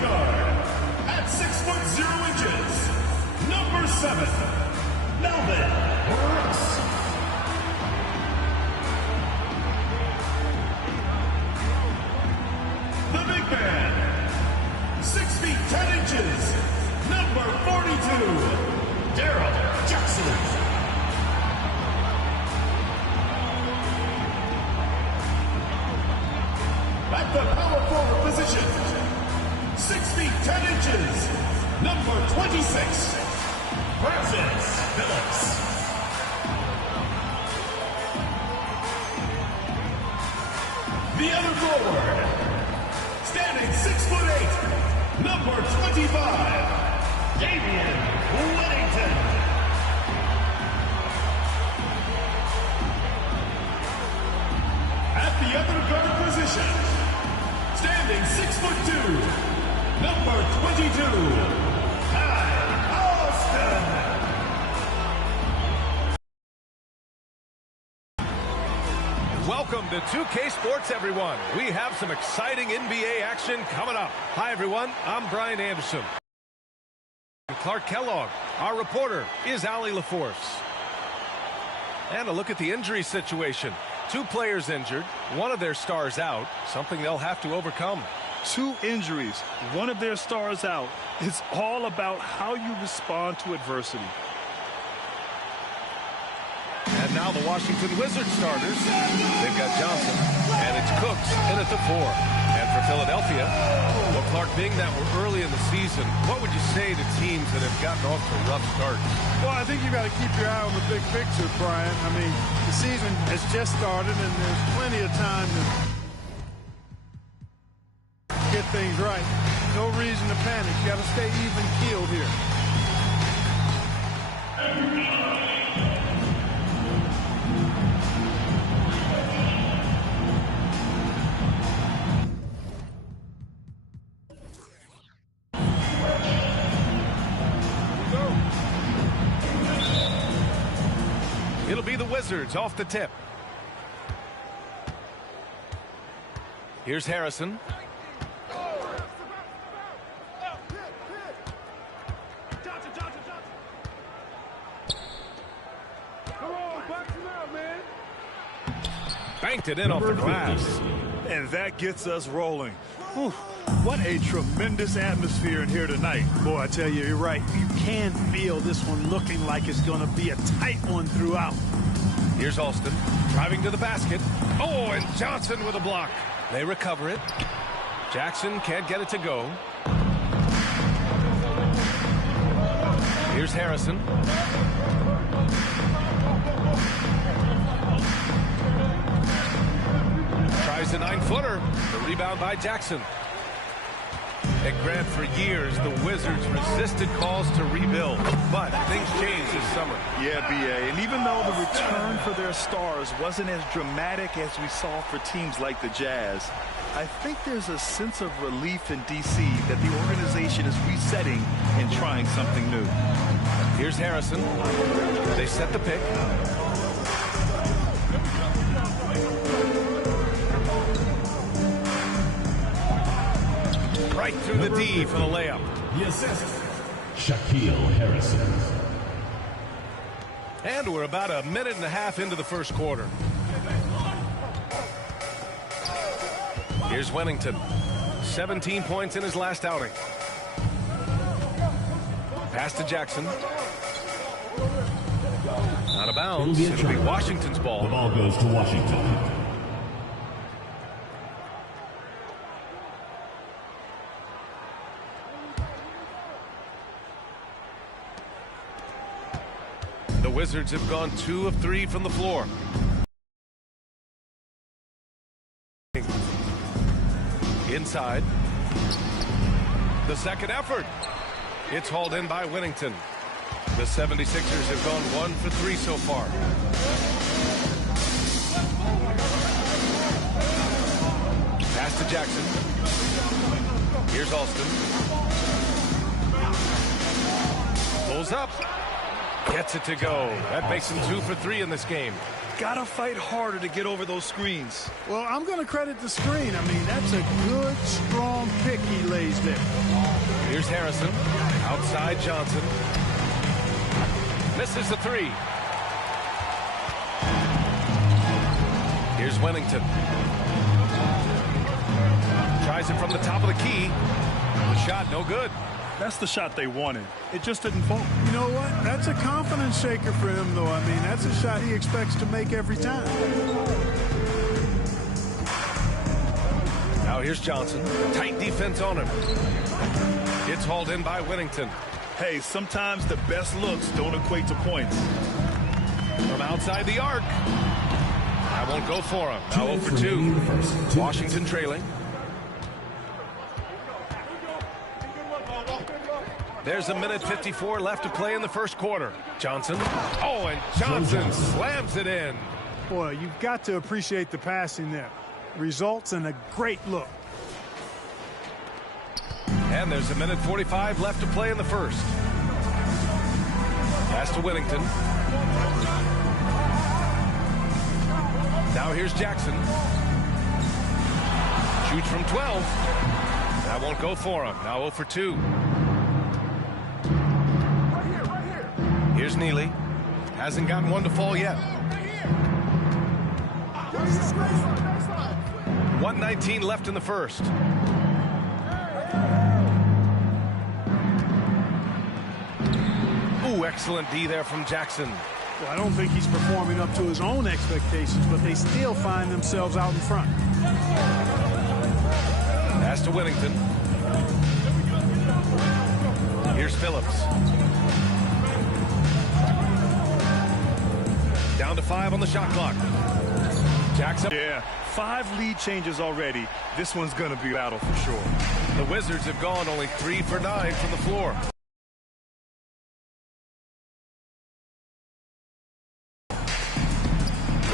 guard, at 6'0" number 7, Melvin Brooks. The big man, 6 feet 10 inches, number 42, Daryl Jackson. At the power forward position, 6 feet 10 inches, number 26, Francis Phillips. The other forward, standing 6'8", number 25, Damian Whittington. At the other guard position, standing 6'2", number 22, Ty Austin. Welcome to 2K Sports, everyone. We have some exciting NBA action coming up. Hi, everyone. I'm Brian Anderson. Clark Kellogg. Our reporter is Allie LaForce. And a look at the injury situation. 2 players injured, one of their stars out, something they'll have to overcome. 2 injuries, one of their stars out. It's all about how you respond to adversity. And now the Washington Wizards starters. They've got Johnson, and it's Cooks in at the 4. And for Philadelphia, well, Clark, being that we're early in the season, what would you say to teams that have gotten off to rough starts? Well, I think you got to keep your eye on the big picture, Brian. I mean, the season has just started, and there's plenty of time to get things right. No reason to panic. You got to stay even-keeled here. It'll be the Wizards off the tip. Here's Harrison. Banked it in off the glass. And that gets us rolling. Whew. What a tremendous atmosphere in here tonight. Boy, I tell you, you're right. You can feel this one looking like it's going to be a tight one throughout. Here's Alston driving to the basket. Oh, and Johnson with a block. They recover it. Jackson can't get it to go. Here's Harrison. Tries a 9-footer. The rebound by Jackson. And Grant, for years, the Wizards resisted calls to rebuild. But things changed this summer. Yeah, B.A. And even though the return for their stars wasn't as dramatic as we saw for teams like the Jazz, I think there's a sense of relief in D.C. that the organization is resetting and trying something new. Here's Harrison. They set the pick. Right through the D for the layup. The assist, Shaquille Harrison. And we're about a minute and a half into the first quarter. Here's Whittington. 17 points in his last outing. Pass to Jackson. Out of bounds. It'll be Washington's ball. The ball goes to Washington. The Wizards have gone 2 of 3 from the floor. Inside. The second effort. It's hauled in by Whittington. The 76ers have gone 1 for 3 so far. Pass to Jackson. Here's Alston. Pulls up. Gets it to go. That makes him 2 for 3 in this game. got to fight harder to get over those screens. Well, I'm going to credit the screen. I mean, that's a good, strong pick he lays there. Here's Harrison. Outside Johnson. Misses the three. Here's Wennington. Tries it from the top of the key. The shot, no good. That's the shot they wanted. It just didn't fall. You know what? That's a confidence shaker for him, though. I mean, that's a shot he expects to make every time. Now here's Johnson. Tight defense on him. It's hauled in by Wennington. Hey, sometimes the best looks don't equate to points. From outside the arc. I won't go for him. Now 0 for 2. Washington trailing. There's 1:54 left to play in the first quarter. Johnson. Oh, and Johnson slams it in. Boy, you've got to appreciate the passing there. Results in a great look. And there's 1:45 left to play in the first. Pass to Wennington. Now here's Jackson. Shoots from 12. That won't go for him. Now 0 for 2. Here's Neely. Hasn't gotten one to fall yet. 1:19 left in the first. Ooh, excellent D there from Jackson. Well, I don't think he's performing up to his own expectations, but they still find themselves out in front. Pass to Wennington. Here's Phillips. Down to 5 on the shot clock. Jackson. Yeah, 5 lead changes already. This one's going to be a battle for sure. The Wizards have gone only 3 for 9 from the floor.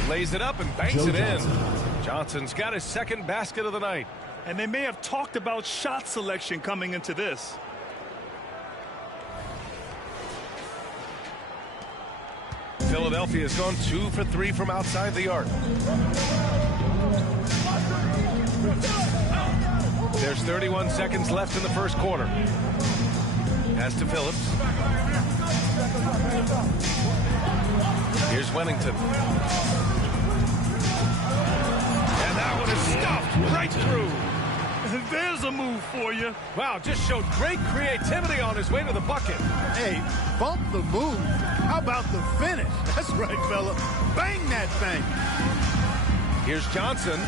Lays it up and banks it in. Johnson's got his second basket of the night. And they may have talked about shot selection coming into this. Philadelphia has gone 2 for 3 from outside the arc. There's 31 seconds left in the first quarter. Pass to Phillips. Here's Wennington. And that one is stuffed right through. There's a move for you. Wow, just showed great creativity on his way to the bucket. Hey, bump the move. How about the finish? That's right, fella. Bang that thing. Here's Johnson.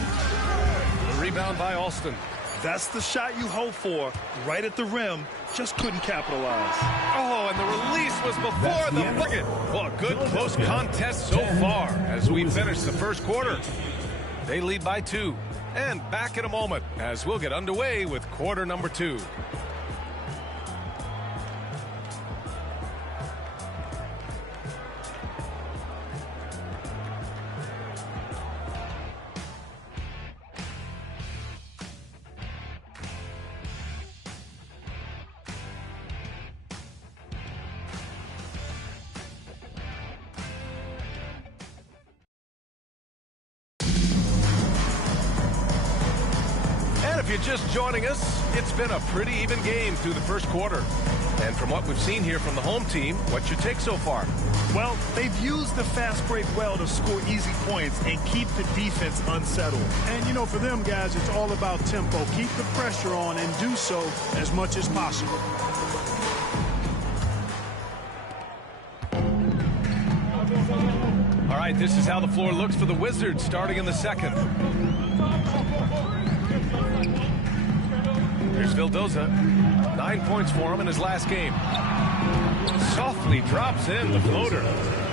Rebound by Alston. That's the shot you hope for. Right at the rim. Just couldn't capitalize. Oh, and the release was before the bucket. Well, a good close contest so far as we finish the first quarter. They lead by 2. And back in a moment as we'll get underway with quarter number 2. If you're just joining us, it's been a pretty even game through the first quarter. And from what we've seen here from the home team, what's your take so far? Well, they've used the fast break well to score easy points and keep the defense unsettled. And, you know, for them guys, it's all about tempo. Keep the pressure on and do so as much as possible. All right, this is how the floor looks for the Wizards starting in the second. Here's Vildoza. 9 points for him in his last game. Softly drops in the floater.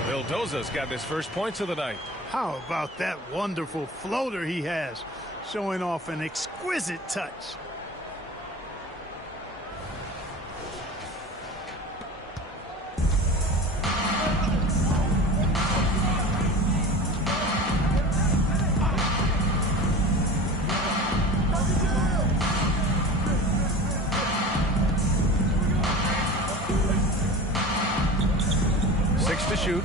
Vildoza's got his first points of the night. How about that wonderful floater he has, showing off an exquisite touch. To shoot.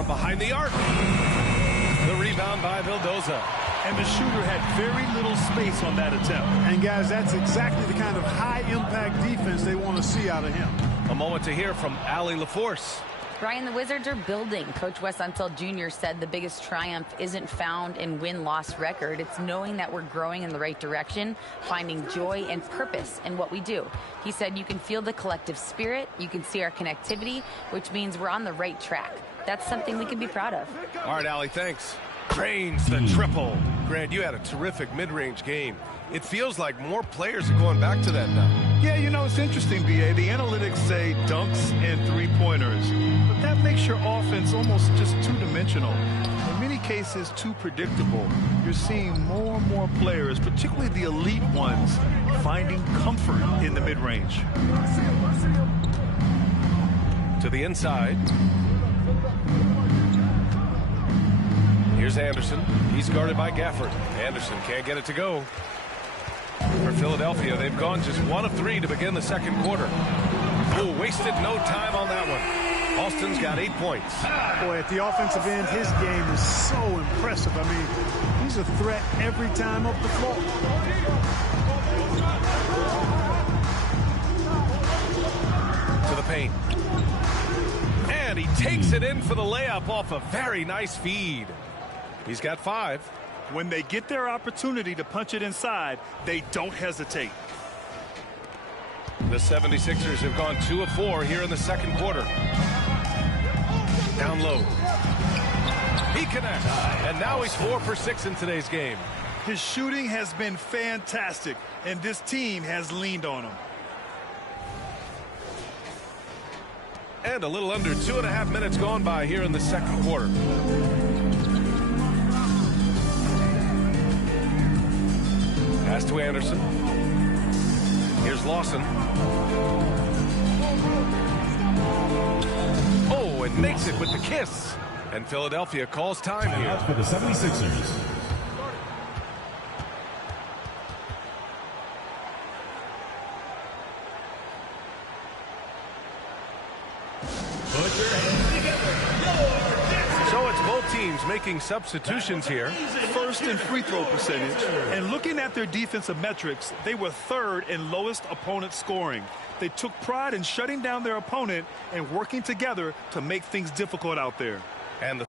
from behind the arc. The rebound by Vildoza. And the shooter had very little space on that attempt. And, guys, that's exactly the kind of high-impact defense they want to see out of him. A moment to hear from Allie LaForce. Brian, the Wizards are building. Coach Wes Unseld Jr. said the biggest triumph isn't found in win-loss record. It's knowing that we're growing in the right direction, finding joy and purpose in what we do. He said you can feel the collective spirit, you can see our connectivity, which means we're on the right track. That's something we can be proud of. All right, Allie, thanks. Drains the triple. Grant, you had a terrific mid-range game. It feels like more players are going back to that now. Yeah, you know, it's interesting, B.A. The analytics say dunks and three-pointers, but that makes your offense almost just two-dimensional. In many cases, too predictable. You're seeing more and more players, particularly the elite ones, finding comfort in the mid-range. To the inside. Here's Anderson. He's guarded by Gafford. Anderson can't get it to go. For Philadelphia, they've gone just 1 of 3 to begin the second quarter. Oh, wasted no time on that one. Alston's got 8 points. Boy, at the offensive end, his game is so impressive. I mean, he's a threat every time up the floor. To the paint. And he takes it in for the layup off a very nice feed. He's got 5. When they get their opportunity to punch it inside, they don't hesitate. The 76ers have gone 2 of 4 here in the second quarter. Down low. He connects. And now he's 4 for 6 in today's game. His shooting has been fantastic, and this team has leaned on him. And a little under 2.5 minutes gone by here in the second quarter. Pass to Anderson. Here's Lawson. Oh, and makes it with the kiss. And Philadelphia calls time here. For the 76ers. Put your hands together. So it's both teams making substitutions here. First in free throw percentage, and looking at their defensive metrics, they were 3rd in lowest opponent scoring. They took pride in shutting down their opponent and working together to make things difficult out there. And the